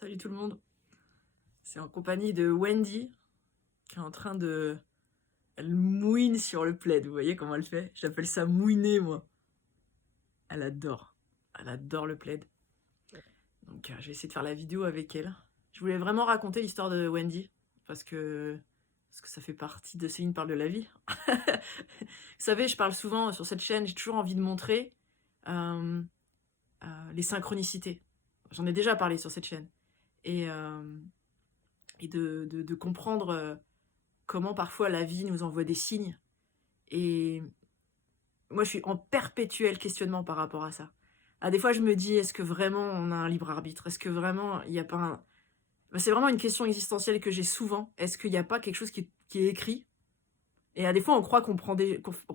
Salut tout le monde. C'est en compagnie de Wendy qui est en train de... Elle mouine sur le plaid, vous voyez comment elle fait? J'appelle ça mouiner moi. Elle adore. Elle adore le plaid. Donc je vais essayer de faire la vidéo avec elle. Je voulais vraiment raconter l'histoire de Wendy parce que ça fait partie de Céline parle de la vie. Vous savez, je parle souvent sur cette chaîne, j'ai toujours envie de montrer euh, les synchronicités. J'en ai déjà parlé sur cette chaîne. Et de comprendre comment parfois la vie nous envoie des signes. Et moi, je suis en perpétuel questionnement par rapport à ça. Des fois, je me dis, est-ce que vraiment on a un libre arbitre? Est-ce que vraiment il n'y a pas un... C'est vraiment une question existentielle que j'ai souvent. Est-ce qu'il n'y a pas quelque chose qui est écrit? Et des fois, on croit qu'on prend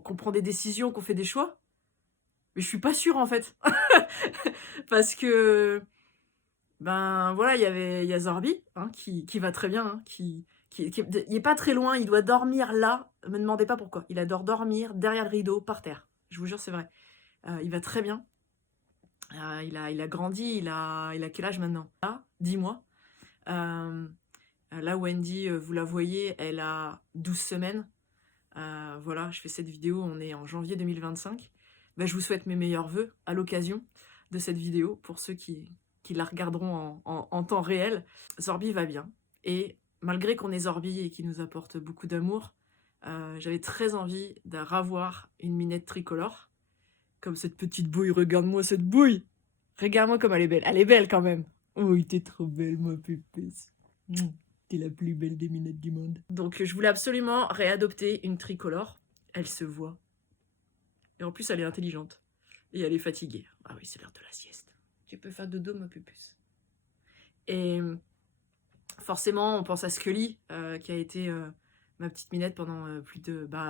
qu'on prend des décisions, qu'on fait des choix. Mais je suis pas sûre, en fait. Parce que, ben voilà, il y a Zorbi, hein, qui va très bien, hein, il est pas très loin, il doit dormir là. Me demandez pas pourquoi. Il adore dormir derrière le rideau, par terre. Je vous jure, c'est vrai. Il va très bien. Il a grandi, il a quel âge maintenant? Là, 10 mois. Là, Wendy, vous la voyez, elle a 12 semaines. Voilà, je fais cette vidéo, on est en janvier 2025. Ben, je vous souhaite mes meilleurs vœux à l'occasion de cette vidéo, pour ceux qui la regarderont en temps réel. Zorbi va bien. Et malgré qu'on ait Zorbi et qu'il nous apporte beaucoup d'amour, j'avais très envie de ravoir une minette tricolore. Comme cette petite bouille, regarde-moi cette bouille. Regarde-moi comme elle est belle. Elle est belle quand même. Oh, t'es trop belle, ma pépisse. T'es la plus belle des minettes du monde. Donc je voulais absolument réadopter une tricolore. Elle se voit. Et en plus, elle est intelligente. Et elle est fatiguée. Ah oui, c'est l'heure de la sieste. Tu peux faire dodo, ma pépisse. Et forcément, on pense à Scully, qui a été ma petite minette pendant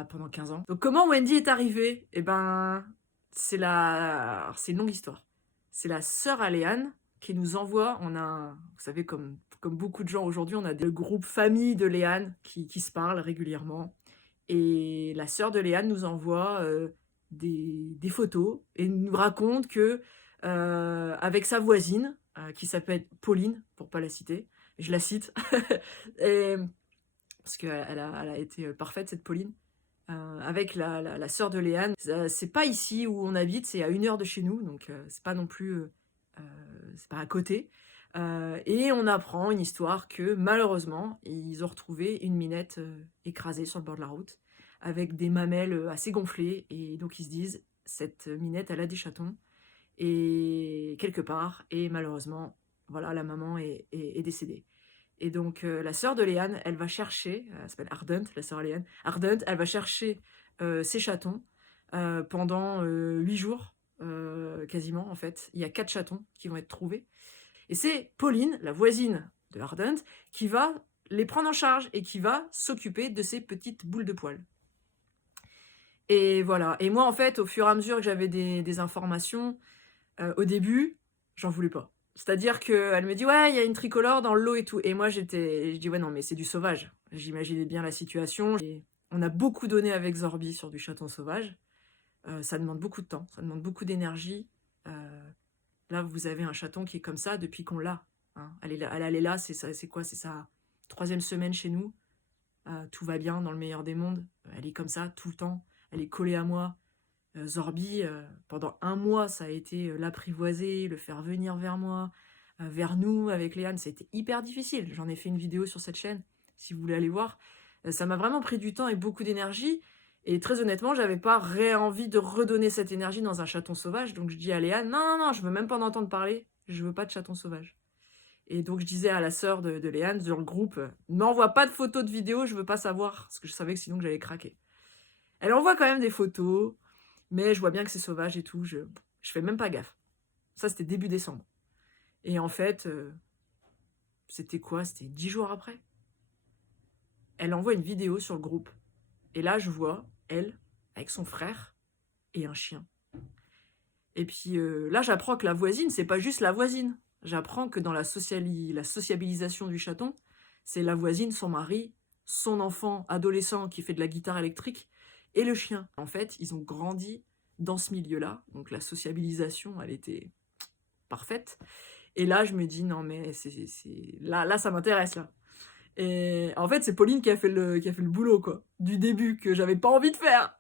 pendant 15 ans. Donc comment Wendy est arrivée? Eh ben, c'est une longue histoire. C'est la sœur Aléane qui nous envoie, vous savez, comme beaucoup de gens aujourd'hui, on a des groupes famille de Léane qui se parlent régulièrement. Et la sœur de Léane nous envoie des photos et nous raconte que avec sa voisine, qui s'appelle Pauline, pour pas la citer, je la cite, et, parce qu'elle a été parfaite, cette Pauline, avec la sœur de Léane. C'est pas ici où on habite, c'est à 1 heure de chez nous, donc c'est pas non plus... c'est pas à côté. Et on apprend une histoire que, malheureusement, ils ont retrouvé une minette écrasée sur le bord de la route, avec des mamelles assez gonflées, et donc ils se disent, cette minette, elle a des chatons, et quelque part, et malheureusement, voilà, la maman est décédée. Et donc la sœur de Léane, elle va chercher, elle s'appelle Ardent, la sœur Léane, Ardent, elle va chercher ses chatons pendant 8 jours, quasiment en fait. Il y a 4 chatons qui vont être trouvés. Et c'est Pauline, la voisine de Ardent, qui va les prendre en charge et qui va s'occuper de ces petites boules de poils. Et voilà. Et moi, en fait, au fur et à mesure que j'avais des informations, au début, j'en voulais pas. C'est-à-dire qu'elle me dit, ouais, il y a une tricolore dans le lot et tout. Et moi, je dis, ouais, non, mais c'est du sauvage. J'imaginais bien la situation. Et on a beaucoup donné avec Zorbi sur du chaton sauvage. Ça demande beaucoup de temps, ça demande beaucoup d'énergie. Là, vous avez un chaton qui est comme ça depuis qu'on l'a. Hein. Elle est là, c'est quoi? C'est sa 3e semaine chez nous. Tout va bien, dans le meilleur des mondes. Elle est comme ça tout le temps. Elle est collée à moi. Zorbi, pendant 1 mois, ça a été l'apprivoiser, le faire venir vers moi, vers nous, avec Léane. C'était hyper difficile. J'en ai fait une vidéo sur cette chaîne, si vous voulez aller voir. Ça m'a vraiment pris du temps et beaucoup d'énergie. Et très honnêtement, j'avais pas envie de redonner cette énergie dans un chaton sauvage. Donc je dis à Léane, non, non, non, je veux même pas en entendre parler. Je veux pas de chaton sauvage. Et donc je disais à la sœur de Léane, sur le groupe, n'envoie pas de photos de vidéos, je veux pas savoir. Parce que je savais que sinon j'allais craquer. Elle envoie quand même des photos. Mais je vois bien que c'est sauvage et tout, je fais même pas gaffe. Ça, c'était début décembre. Et en fait, c'était quoi? C'était 10 jours après. Elle envoie une vidéo sur le groupe. Et là, je vois, elle, avec son frère et un chien. Et puis là, j'apprends que la voisine, c'est pas juste la voisine. J'apprends que dans la sociabilisation du chaton, c'est la voisine, son mari, son enfant adolescent qui fait de la guitare électrique, et le chien. En fait, ils ont grandi dans ce milieu-là, donc la sociabilisation, elle était parfaite. Et là, je me dis, non, mais là, ça m'intéresse, là. Et en fait, c'est Pauline qui a fait le boulot, quoi, du début, que j'avais pas envie de faire.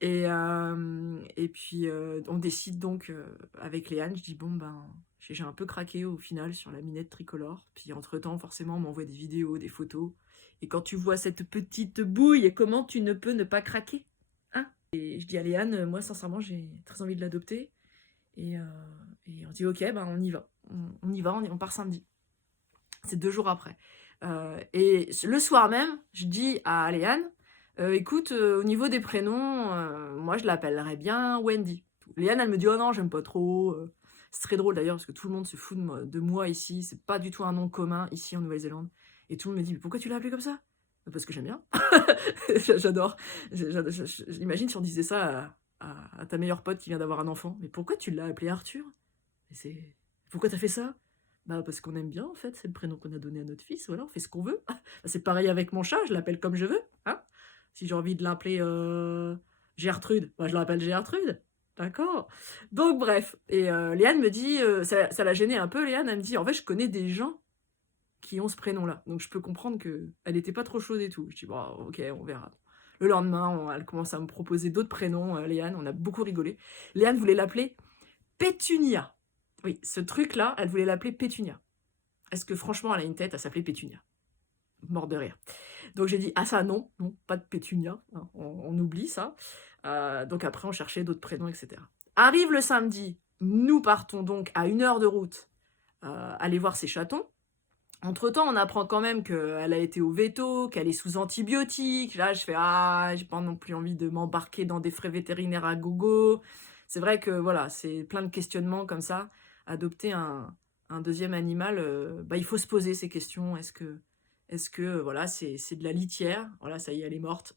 Et puis, on décide donc, avec Léane, je dis, bon, ben, j'ai un peu craqué au final sur la minette tricolore. Puis entre-temps, forcément, on m'envoie des vidéos, des photos. Et quand tu vois cette petite bouille, comment tu ne peux ne pas craquer, hein? Et je dis à Léane, moi, sincèrement, j'ai très envie de l'adopter. Et on dit, ok, ben, on y va. On y va, on part samedi. C'est 2 jours après. Et le soir même, je dis à Léane, écoute, au niveau des prénoms, moi je l'appellerais bien Wendy. Léane, elle me dit, oh non, j'aime pas trop. C'est très drôle d'ailleurs, parce que tout le monde se fout de moi ici. C'est pas du tout un nom commun ici en Nouvelle-Zélande. Et tout le monde me dit, mais pourquoi tu l'as appelé comme ça? Parce que j'aime bien. J'adore. J'imagine si on disait ça à ta meilleure pote qui vient d'avoir un enfant. Mais pourquoi tu l'as appelé Arthur? Pourquoi t'as fait ça? Bah, parce qu'on aime bien, en fait, c'est le prénom qu'on a donné à notre fils, voilà, on fait ce qu'on veut. C'est pareil avec mon chat, je l'appelle comme je veux, hein. Si j'ai envie de l'appeler Gertrude, bah, je l'appelle Gertrude, d'accord. Donc bref, et Léane me dit, ça l'a gênée un peu, Léane, elle me dit, en fait, je connais des gens qui ont ce prénom-là, donc je peux comprendre qu'elle n'était pas trop chaude et tout. Je dis, bon, ok, on verra. Le lendemain, elle commence à me proposer d'autres prénoms, Léane, on a beaucoup rigolé. Léane voulait l'appeler Pétunia. Oui, ce truc-là, elle voulait l'appeler Pétunia. Est-ce que franchement, elle a une tête à s'appeler Pétunia? Mort de rire. Donc j'ai dit, ah ça, non, pas de Pétunia, hein, on oublie ça. Donc après, on cherchait d'autres prénoms, etc. Arrive le samedi, nous partons donc à 1 heure de route, aller voir ces chatons. Entre-temps, on apprend quand même qu'elle a été au veto, qu'elle est sous antibiotiques. Là, je fais, ah, j'ai pas non plus envie de m'embarquer dans des frais vétérinaires à gogo. C'est vrai que, voilà, c'est plein de questionnements comme ça. Adopter un deuxième animal, bah, il faut se poser ces questions. Est-ce que voilà, c'est de la litière? Voilà, ça y est, elle est morte.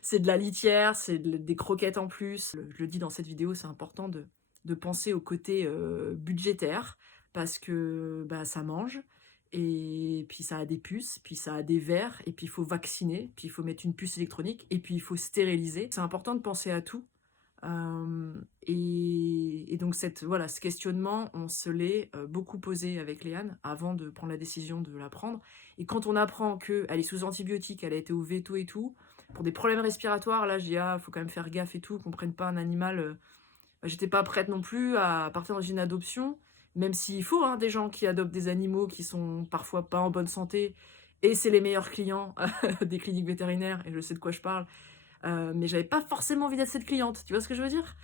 C'est de la litière, c'est des croquettes en plus. Je le dis dans cette vidéo, c'est important de penser au côté budgétaire, parce que bah, ça mange. Et puis ça a des puces, puis ça a des vers, et puis il faut vacciner, puis il faut mettre une puce électronique, et puis il faut stériliser. C'est important de penser à tout. Et donc voilà, ce questionnement, on se l'est beaucoup posé avec Léane avant de prendre la décision de la prendre. Et quand on apprend qu'elle est sous antibiotiques, elle a été au veto et tout, pour des problèmes respiratoires, là je dis, ah, faut quand même faire gaffe et tout, qu'on prenne pas un animal. J'étais pas prête non plus à partir dans une adoption, même s'il faut, hein, des gens qui adoptent des animaux qui sont parfois pas en bonne santé, et c'est les meilleurs clients des cliniques vétérinaires, et je sais de quoi je parle. Mais j'avais pas forcément envie d'être cette cliente, tu vois ce que je veux dire?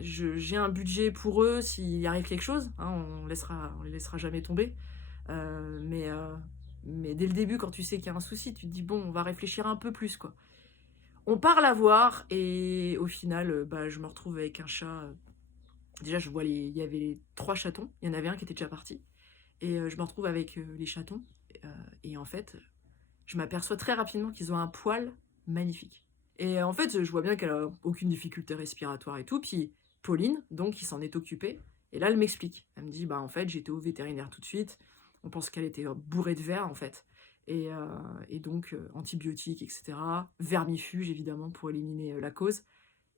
J'ai un budget pour eux s'il arrive quelque chose, hein, on les laissera jamais tomber. Mais dès le début, quand tu sais qu'il y a un souci, tu te dis, bon, on va réfléchir un peu plus, quoi. On part la voir, et au final, bah, je me retrouve avec un chat. Déjà, je vois il y avait 3 chatons, il y en avait un qui était déjà parti, et je me retrouve avec les chatons, et en fait, je m'aperçois très rapidement qu'ils ont un poil magnifique. Et en fait, je vois bien qu'elle a aucune difficulté respiratoire et tout, puis Pauline, donc, qui s'en est occupée, et là, elle m'explique. Elle me dit, bah en fait, j'étais au vétérinaire tout de suite, on pense qu'elle était bourrée de vers, en fait, et donc, antibiotiques, etc., vermifuge, évidemment, pour éliminer la cause.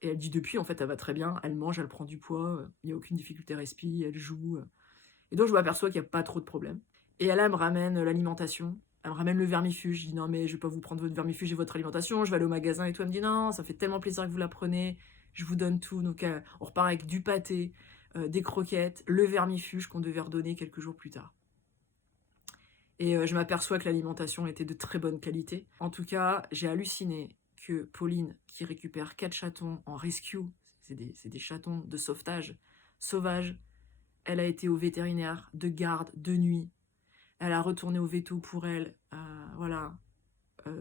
Et elle dit, depuis, en fait, elle va très bien, elle mange, elle prend du poids, il n'y a aucune difficulté respi, elle joue. Et donc, je m'aperçois qu'il n'y a pas trop de problèmes. Et elle me ramène l'alimentation, elle me ramène le vermifuge. Je dis, non, mais je vais pas vous prendre votre vermifuge et votre alimentation, je vais aller au magasin et tout. Elle me dit, non, ça fait tellement plaisir que vous la preniez, je vous donne tout. Donc, on repart avec du pâté, des croquettes, le vermifuge qu'on devait redonner quelques jours plus tard. Et je m'aperçois que l'alimentation était de très bonne qualité. En tout cas, j'ai halluciné que Pauline, qui récupère 4 chatons en rescue, c'est des chatons de sauvetage sauvages, elle a été au vétérinaire de garde de nuit. Elle a retourné au veto pour elle, voilà,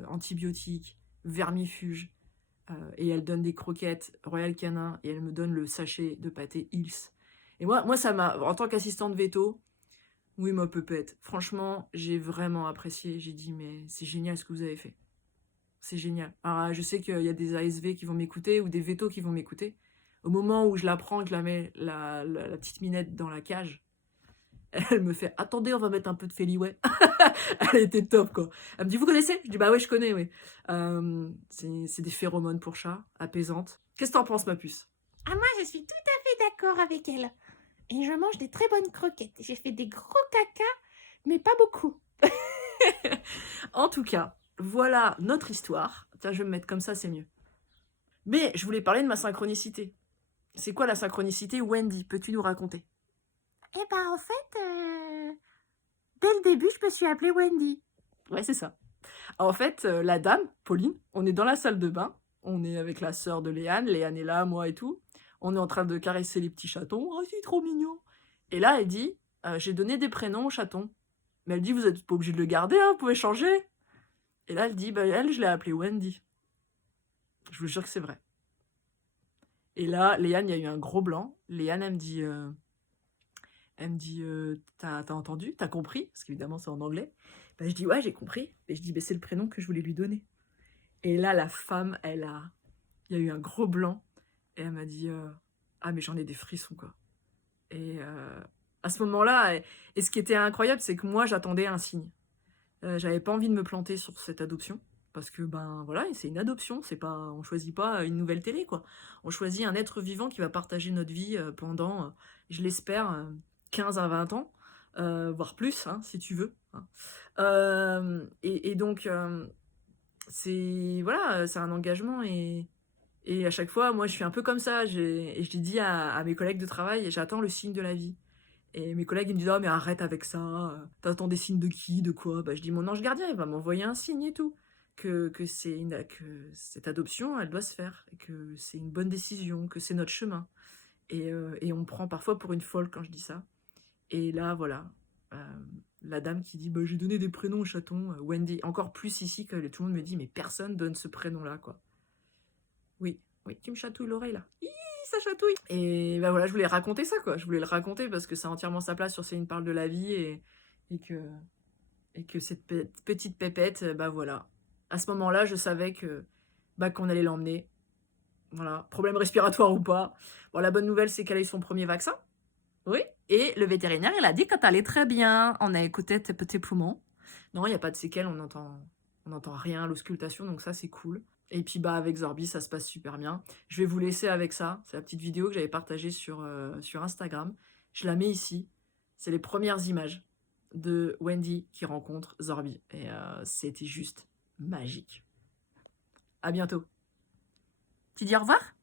antibiotiques, vermifuge, et elle donne des croquettes Royal Canin, et elle me donne le sachet de pâté Hills. Et moi ça m'a, en tant qu'assistante veto, oui, ma pepette, franchement, j'ai vraiment apprécié. J'ai dit, mais c'est génial ce que vous avez fait. C'est génial. Alors, je sais qu'il y a des ASV qui vont m'écouter, ou des vétos qui vont m'écouter. Au moment où je la prends et que je la mets, la petite minette dans la cage, elle me fait, attendez, on va mettre un peu de Feliway. Elle était top, quoi. Elle me dit, vous connaissez? Je dis, bah ouais, je connais, oui. C'est des phéromones pour chat, apaisantes. Qu'est-ce que t'en penses, ma puce? Ah, moi, je suis tout à fait d'accord avec elle. Et je mange des très bonnes croquettes. J'ai fait des gros caca, mais pas beaucoup. En tout cas, voilà notre histoire. Tiens, je vais me mettre comme ça, c'est mieux. Mais je voulais parler de ma synchronicité. C'est quoi la synchronicité, Wendy? Peux-tu nous raconter? Eh ben, en fait, dès le début, je me suis appelée Wendy. Ouais, c'est ça. En fait, la dame, Pauline, on est dans la salle de bain. On est avec la sœur de Léane. Léane est là, moi et tout. On est en train de caresser les petits chatons. Oh, c'est trop mignon. Et là, elle dit, j'ai donné des prénoms aux chatons. Mais elle dit, vous n'êtes pas obligé de le garder, hein, vous pouvez changer. Et là, elle dit, bah, elle, je l'ai appelée Wendy. Je vous jure que c'est vrai. Et là, Léane, il y a eu un gros blanc. Léane, elle me dit, t'as entendu? T'as compris? Parce qu'évidemment, c'est en anglais. Bah, je dis, ouais, j'ai compris. Et je dis, bah, c'est le prénom que je voulais lui donner. Et là, la femme, il y a eu un gros blanc. Et elle m'a dit, ah, mais j'en ai des frissons, quoi. Et à ce moment-là, et ce qui était incroyable, c'est que moi, j'attendais un signe. J'avais pas envie de me planter sur cette adoption. Parce que, ben voilà, c'est une adoption. On choisit pas une nouvelle télé, quoi. On choisit un être vivant qui va partager notre vie pendant, je l'espère, 15 à 20 ans. Voire plus, hein, si tu veux. Hein. Et donc, c'est un engagement et à chaque fois, moi, je suis un peu comme ça. Et je l'ai dit à mes collègues de travail, j'attends le signe de la vie. Et mes collègues, ils me disent, ah, mais arrête avec ça. T'attends des signes de qui, de quoi? Bah, je dis, mon ange gardien, il va m'envoyer un signe et tout. Que cette adoption, elle doit se faire. Et que c'est une bonne décision, que c'est notre chemin. Et on me prend parfois pour une folle quand je dis ça. Et là, voilà. euh, la dame qui dit, bah, j'ai donné des prénoms aux chatons, Wendy. Encore plus ici que tout le monde me dit, mais personne donne ce prénom-là, quoi. Oui, oui, tu me chatouilles l'oreille là. Hi, ça chatouille. Et bah voilà, je voulais raconter ça quoi. Je voulais le raconter parce que ça a entièrement sa place sur Céline parle de la vie et que, et que cette petite pépette, bah voilà. À ce moment-là, je savais que bah, qu'on allait l'emmener. Voilà, problème respiratoire ou pas. Bon, la bonne nouvelle, c'est qu'elle a eu son premier vaccin. Oui. Et le vétérinaire, il a dit que t'allais très bien. On a écouté tes petits poumons. Non, il n'y a pas de séquelles, on entend rien à l'auscultation, donc ça, c'est cool. Et puis, bah, avec Zorbi, ça se passe super bien. Je vais vous laisser avec ça. C'est la petite vidéo que j'avais partagée sur Instagram. Je la mets ici. C'est les premières images de Wendy qui rencontre Zorbi. Et c'était juste magique. À bientôt. Tu dis au revoir?